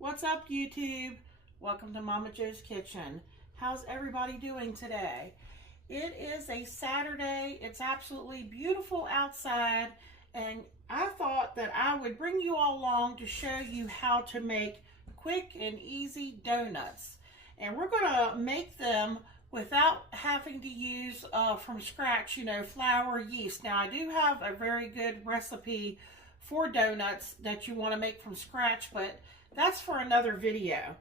What's up, YouTube? Welcome to Momma Jo's Kitchen. How's everybody doing today? It is a Saturday. It's absolutely beautiful outside, and I thought that I would bring you all along to show you how to make quick and easy donuts. And we're going to make them without having to use from scratch, flour or yeast. Now, I do have a very good recipe for donuts that you want to make from scratch, but that's for another video.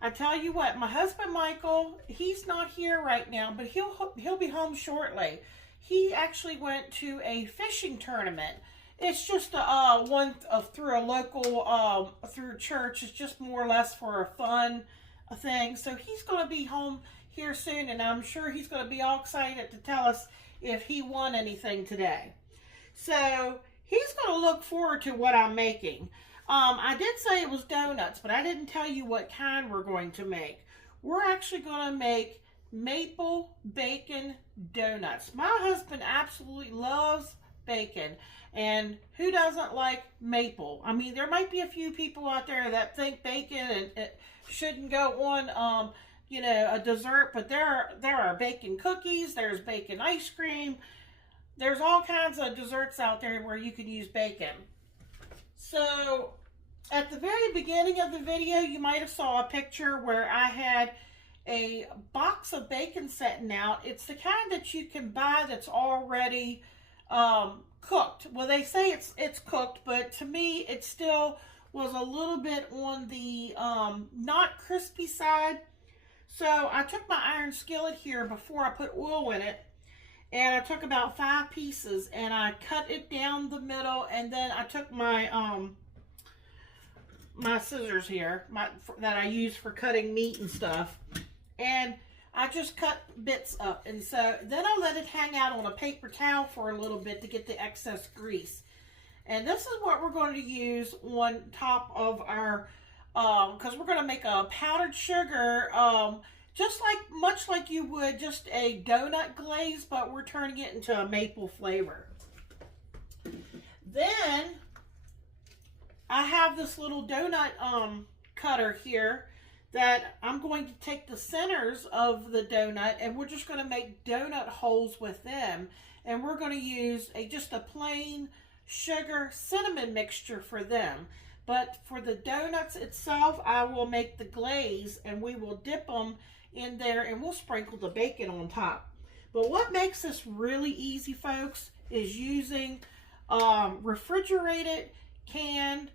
I tell you what, my husband Michael, he's not here right now, but he'll be home shortly. He actually went to a fishing tournament. It's just one through a local through church. It's just more or less for a fun thing. So he's going to be home here soon, and I'm sure he's going to be all excited to tell us if he won anything today. So he's going to look forward to what I'm making. I did say it was donuts, but I didn't tell you what kind we're going to make. We're actually going to make maple bacon donuts. My husband absolutely loves bacon, and who doesn't like maple? I mean, there might be a few people out there that think bacon and it shouldn't go on, a dessert, but there are bacon cookies, there's bacon ice cream, there's all kinds of desserts out there where you can use bacon. So at the very beginning of the video, you might have saw a picture where I had a box of bacon setting out. It's the kind that you can buy that's already cooked. Well, they say it's cooked, but to me, it still was a little bit on the not crispy side. So I took my iron skillet here before I put oil in it, and I took about 5 pieces, and I cut it down the middle, and then I took my my scissors here that I use for cutting meat and stuff, and I just cut bits up, and so then I let it hang out on a paper towel for a little bit to get the excess grease. And this is what we're going to use on top of our because we're going to make a powdered sugar, just much like you would just a donut glaze, but we're turning it into a maple flavor. Then I have this little donut cutter here that I'm going to take the centers of the donut, and we're just going to make donut holes with them. And we're going to use just a plain sugar cinnamon mixture for them. But for the donuts itself, I will make the glaze, and we will dip them in there, and we'll sprinkle the bacon on top. But what makes this really easy, folks, is using refrigerated canned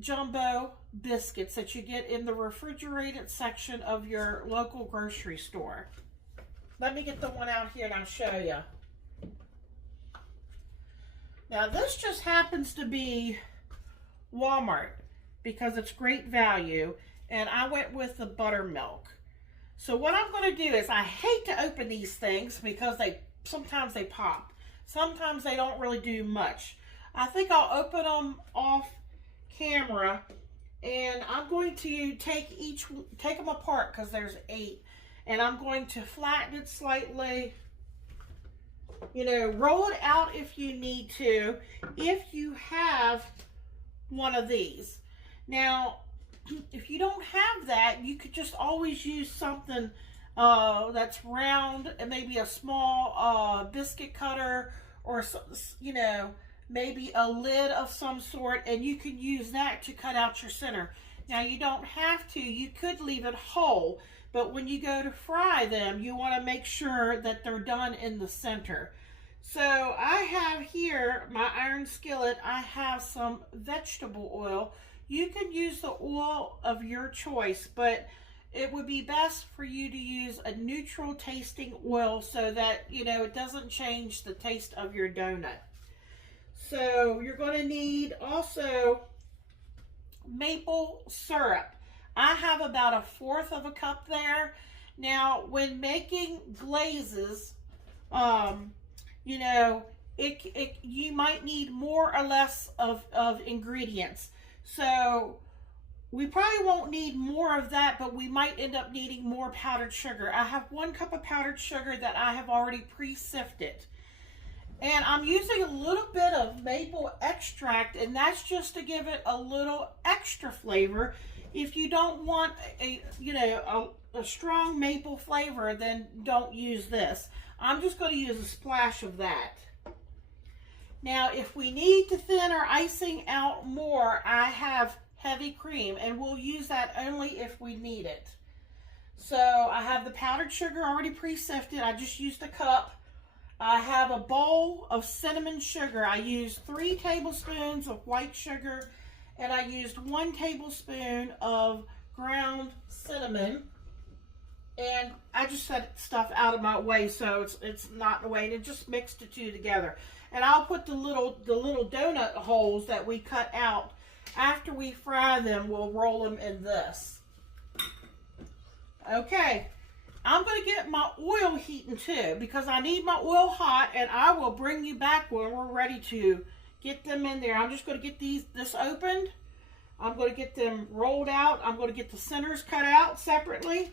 jumbo biscuits that you get in the refrigerated section of your local grocery store. Let me get the one out here and I'll show you. Now this just happens to be Walmart because it's great value, and I went with the buttermilk. So what I'm going to do is, I hate to open these things because sometimes they pop. Sometimes they don't really do much. I think I'll open them off camera, and I'm going to take them apart because there's 8, and I'm going to flatten it slightly, roll it out if you need to, if you have one of these. Now if you don't have that, you could just always use something that's round, and maybe a small biscuit cutter, or maybe a lid of some sort, and you can use that to cut out your center. Now you don't have to, you could leave it whole, but when you go to fry them, you want to make sure that they're done in the center. So I have here my iron skillet. I have some vegetable oil. You can use the oil of your choice, but it would be best for you to use a neutral tasting oil so that it doesn't change the taste of your donut. So you're going to need also maple syrup. I have about 1/4 cup there. Now when making glazes, you might need more or less of ingredients. So we probably won't need more of that, but we might end up needing more powdered sugar. I have 1 cup of powdered sugar that I have already pre-sifted. And I'm using a little bit of maple extract, and that's just to give it a little extra flavor. If you don't want a strong maple flavor, then don't use this. I'm just going to use a splash of that. Now, if we need to thin our icing out more, I have heavy cream, and we'll use that only if we need it. So I have the powdered sugar already pre-sifted. I just used a cup. I have a bowl of cinnamon sugar. I used 3 tablespoons of white sugar, and I used 1 tablespoon of ground cinnamon. And I just set stuff out of my way so it's not in the way, and it just mixed the two together. And I'll put the little donut holes that we cut out after we fry them. We'll roll them in this. Okay, I'm going to get my oil heating too, because I need my oil hot, and I will bring you back when we're ready to get them in there. I'm just going to get this opened. I'm going to get them rolled out. I'm going to get the centers cut out separately,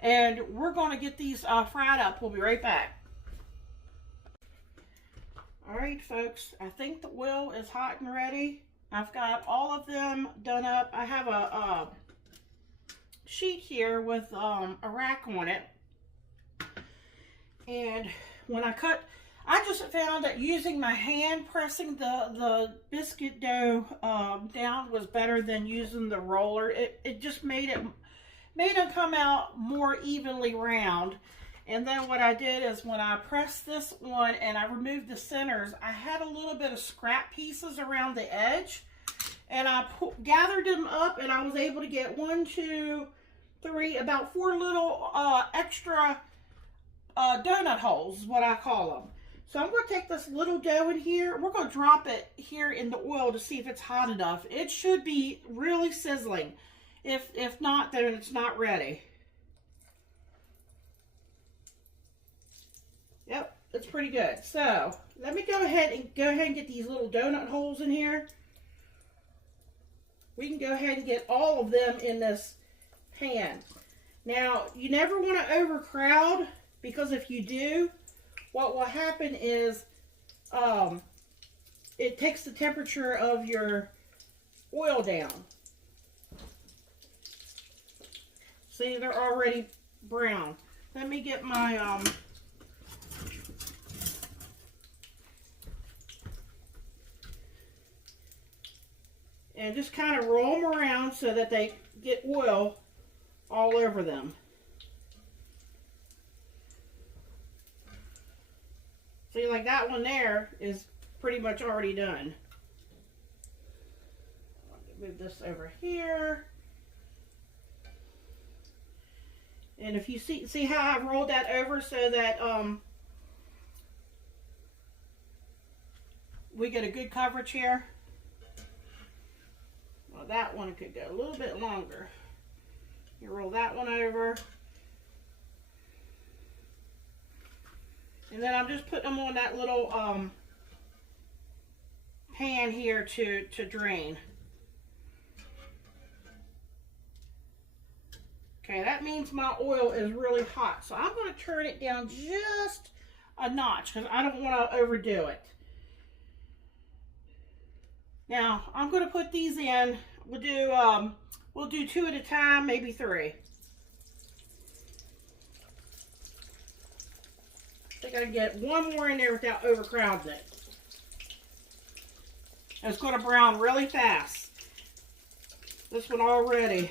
and we're going to get these fried up. We'll be right back. All right, folks, I think the oil is hot and ready. I've got all of them done up. I have a sheet here with a rack on it. And when I cut, I just found that using my hand pressing the biscuit dough down was better than using the roller. It just made them come out more evenly round. And then what I did is when I pressed this one and I removed the centers, I had a little bit of scrap pieces around the edge. And I gathered them up, and I was able to get 1, 2, 3, about 4 little extra donut holes is what I call them. So I'm going to take this little dough in here. We're going to drop it here in the oil to see if it's hot enough. It should be really sizzling. If not, then it's not ready. Yep, it's pretty good. So let me go ahead and get these little donut holes in here. We can go ahead and get all of them in this pan. Now, you never want to overcrowd, because if you do, what will happen is it takes the temperature of your oil down. See, they're already brown. Let me get my and just kind of roll them around so that they get oil all over them. See, like that one there is pretty much already done. Move this over here. And if you see how I rolled that over so that we get a good coverage here. Well, that one could go a little bit longer. You roll that one over. And then I'm just putting them on that little pan here to drain. Okay, that means my oil is really hot. So I'm going to turn it down just a notch because I don't want to overdo it. Now, I'm going to put these in. We'll do 2 at a time, maybe 3. I think I can get 1 more in there without overcrowding it. And it's going to brown really fast. This one already.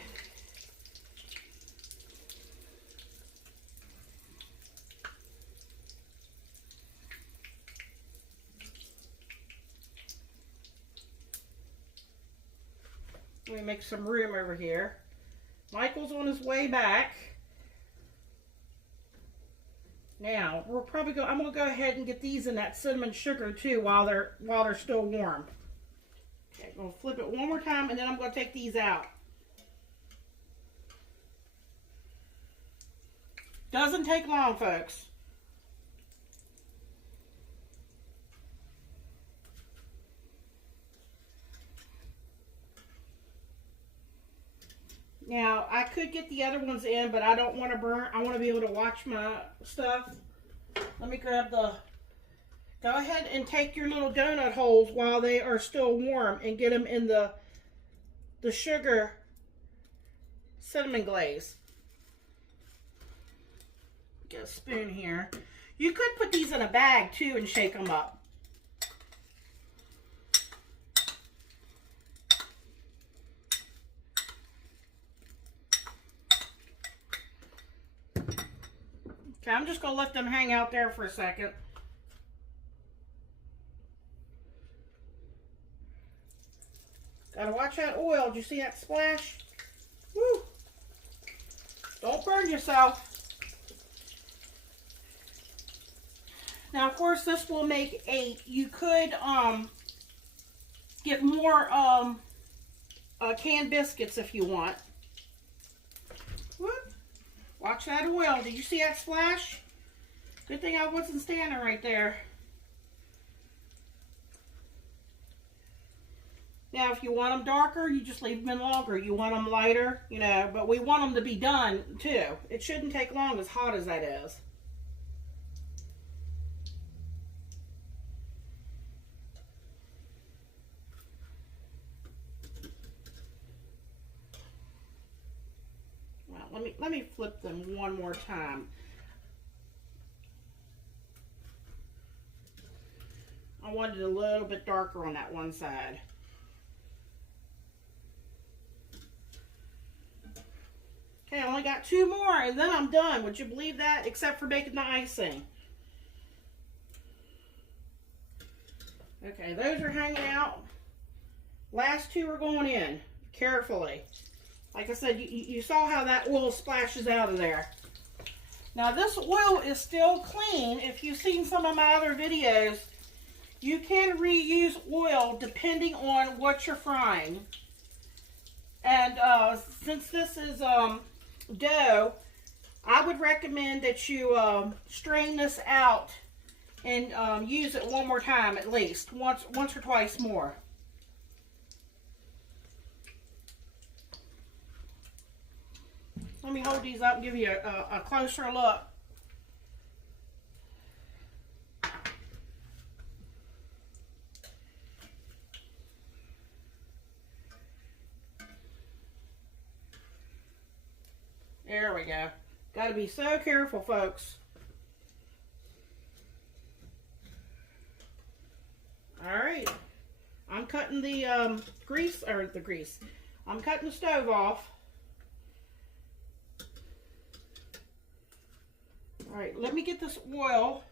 Let me make some room over here. Michael's on his way back. Now, I'm going to go ahead and get these in that cinnamon sugar too while they're still warm. Okay, I'm going to flip it one more time, and then I'm going to take these out. Doesn't take long, folks. Now, I could get the other ones in, but I don't want to burn. I want to be able to watch my stuff. Let me grab the... Go ahead and take your little donut holes while they are still warm and get them in the sugar cinnamon glaze. Get a spoon here. You could put these in a bag too and shake them up. Okay, I'm just going to let them hang out there for a second. Gotta watch that oil. Did you see that splash? Woo! Don't burn yourself. Now, of course, this will make 8. You could get more canned biscuits if you want. Whoop. Watch that oil. Did you see that splash? Good thing I wasn't standing right there. Now, if you want them darker, you just leave them in longer. You want them lighter, you know, but we want them to be done, too. It shouldn't take long, as hot as that is. Well, let me flip them one more time. I wanted it a little bit darker on that one side. Okay, I only got 2 more and then I'm done. Would you believe that? Except for making the icing. Okay, those are hanging out. Last 2 are going in carefully. Like I said, you saw how that oil splashes out of there. Now this oil is still clean. If you've seen some of my other videos, you can reuse oil depending on what you're frying. And since this is dough, I would recommend that you strain this out and use it one more time at least, once or twice more. Let me hold these up and give you a closer look. There we go. Got to be so careful, folks. All right. I'm cutting the I'm cutting the stove off. All right, let me get this oil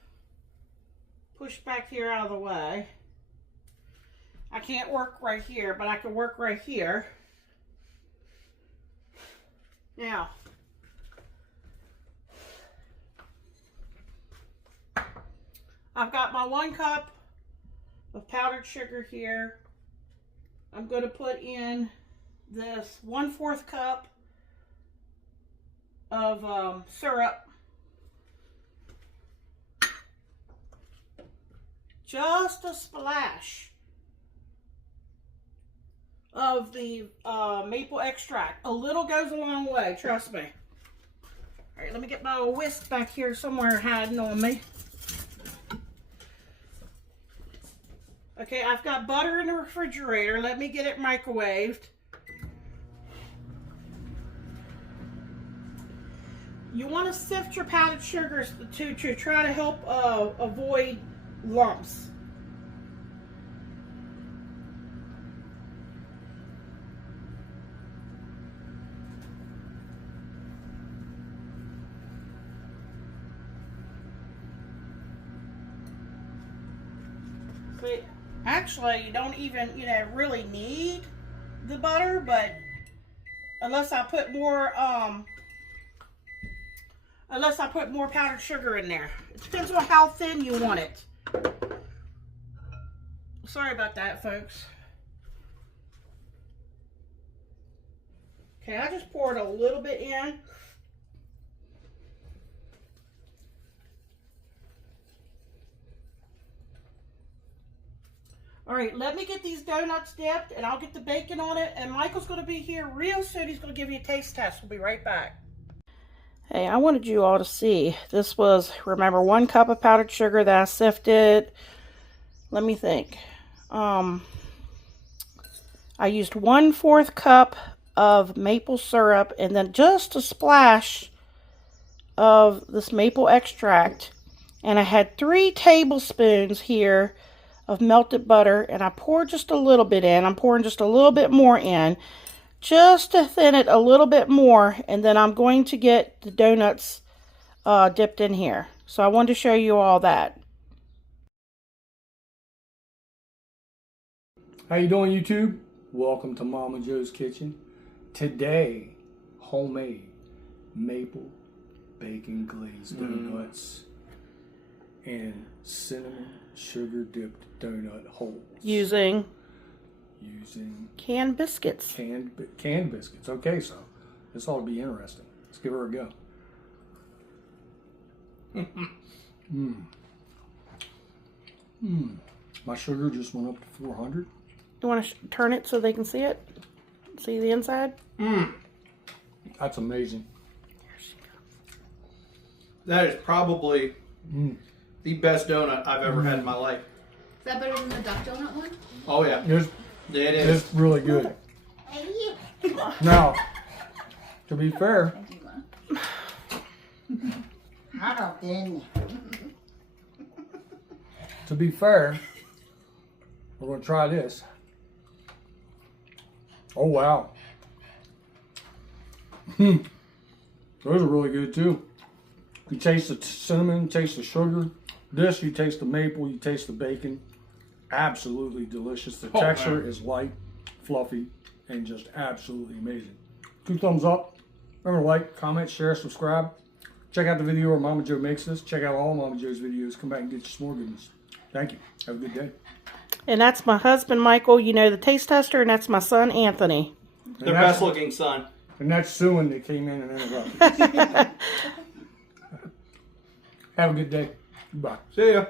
pushed back here out of the way. I can't work right here, but I can work right here. Now, I've got my 1 cup of powdered sugar here. I'm going to put in this 1/4 cup of syrup. Just a splash of the maple extract. A little goes a long way, trust me. All right, let me get my whisk back here somewhere hiding on me. Okay, I've got butter in the refrigerator. Let me get it microwaved. You want to sift your powdered sugars to try to help avoid lumps. But actually, you don't even, really need the butter, but unless I put more powdered sugar in there. It depends on how thin you want it. Sorry about that, folks. Okay, I just poured a little bit in. All right, let me get these donuts dipped and I'll get the bacon on it. And Michael's going to be here real soon. He's going to give you a taste test. We'll be right back. Hey, I wanted you all to see. This was, remember, 1 cup of powdered sugar that I sifted. Let me think. I used 1/4 cup of maple syrup and then just a splash of this maple extract. And I had 3 tablespoons here of melted butter, and I poured just a little bit in. I'm pouring just a little bit more in, just to thin it a little bit more, and then I'm going to get the donuts dipped in here. So I wanted to show you all that. How you doing, YouTube? Welcome to Momma Jo's Kitchen. Today, homemade maple bacon glazed donuts and cinnamon sugar dipped donut holes. Using canned biscuits. Canned biscuits. Okay, so this ought to be interesting. Let's give her a go. My sugar just went up to 400. You want to turn it so they can see it? See the inside? That's amazing. Here she comes. That is probably the best donut I've ever had in my life. Is that better than the duck donut one? Oh yeah, It is. is really good. Now, to be fair, we're going to try this. Oh, wow. Those are really good, too. You taste the cinnamon, taste the sugar. This, you taste the maple, you taste the bacon. Absolutely delicious. The texture is light, fluffy, and just absolutely amazing. 2 thumbs up. Remember to like, comment, share, subscribe. Check out the video where Momma Jo makes this. Check out all Momma Jo's videos. Come back and get you some more goodness. Thank you. Have a good day. And that's my husband, Michael, you know, the taste tester, and that's my son, Anthony. The best looking son. And that's Susan that came in and interrupted. Have a good day. Goodbye. See ya.